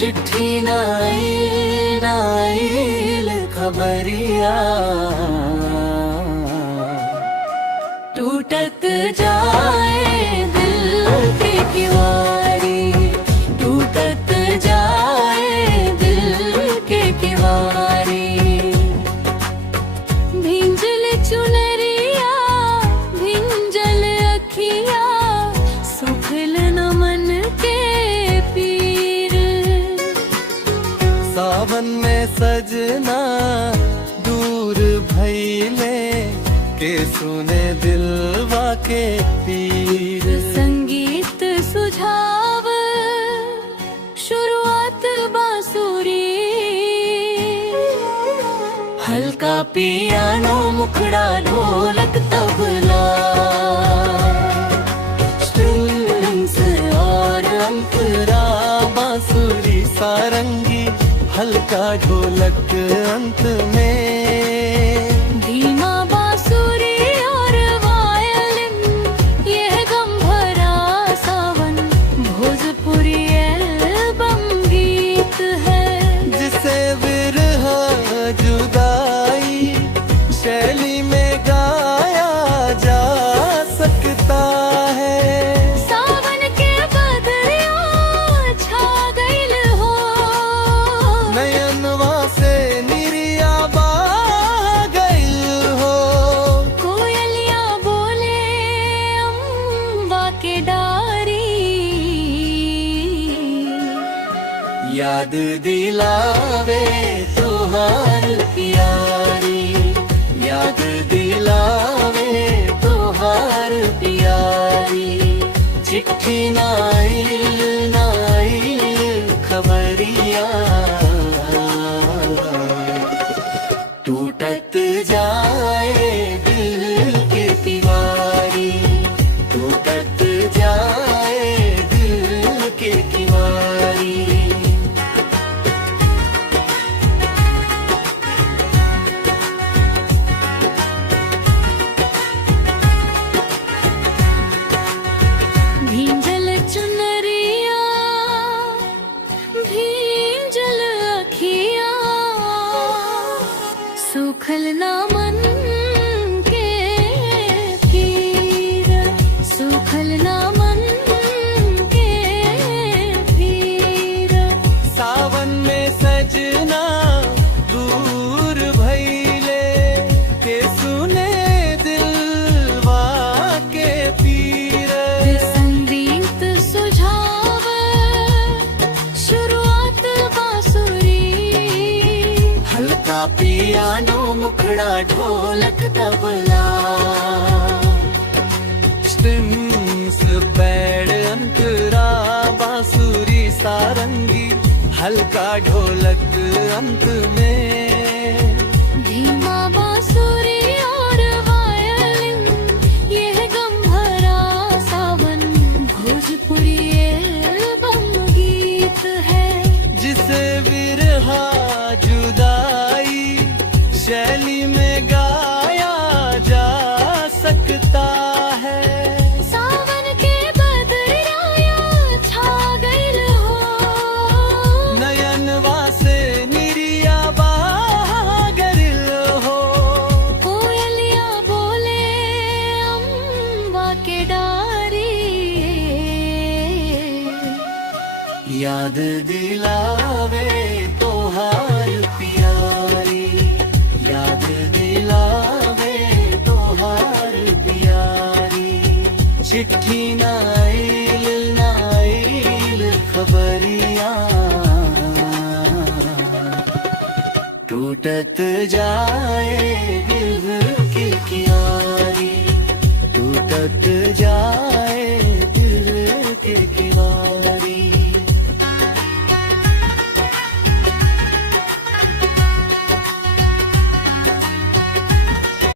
चिट्ठी नाइल खबरिया टूटत जाए दिल की किवारी, टूटत जाए दिल के किवारी। भिंजल चुनरिया भिंजल अखिया सुखल न मन के पीर। सावन में सजना दूर भइले के सुने दिलवा के पीर। संगीत सुझाव शुरुआत बांसुरी, हल्का पियानो मुखड़ा ढोलक तबला। स्ट्रिंग्स और अंतरा बांसुरी सारंगी, हल्का ढोलक अंत में। धीमा बांसुरी और वायलिन, यह गम भरा सावन भोजपुरी एल्बम गीत है। जिसे विरह जुदाई शैली में गाया जा सकता है। सावन के बदरिया छा गइल हो, नयनवा से निरिया बह गइल हो। कोयलिया बोले अम्बा के डारी। याद दिलावे तोहार प्यारी, याद दिलावे तोहार प्यारी। चिट्ठी नाइल खबरिया टूटत जाए दिल के तिवारी, टूटत जाए दिल के तिवारी। भींजल चुनरिया भींजल अखिया सुखल ना मन के पीर, सुखल ना मन के पीर। सावन में सजना दूर भइले के सुने दिलवा के पीर। संगीत सुझाव शुरुआत बांसुरी, हल्का पियानो मुखड़ा ढोलक तबला। स्ट्रिंग्स पैड अंतरा बांसुरी सारंगी, हल्का ढोलक अंत में। धीमा बांसुरी और वायलिन, यह गम भरा सावन भोजपुरी एल्बम गीत है। जिसे विरहा जुदाई शैली में गाया जा सकता है। सावन के बदरिया छा गइल हो, नयनवा से निरिया बह गइल हो। कोयलिया बोले अम्बा के डारी। याद दिलावे तोहार प्यारी, याद दिलावे तोहार प्यारी। चिट्ठी नाइल खबरिया टूटत जाए दिल की कियारी, टूटत जाए दिल के किवारी।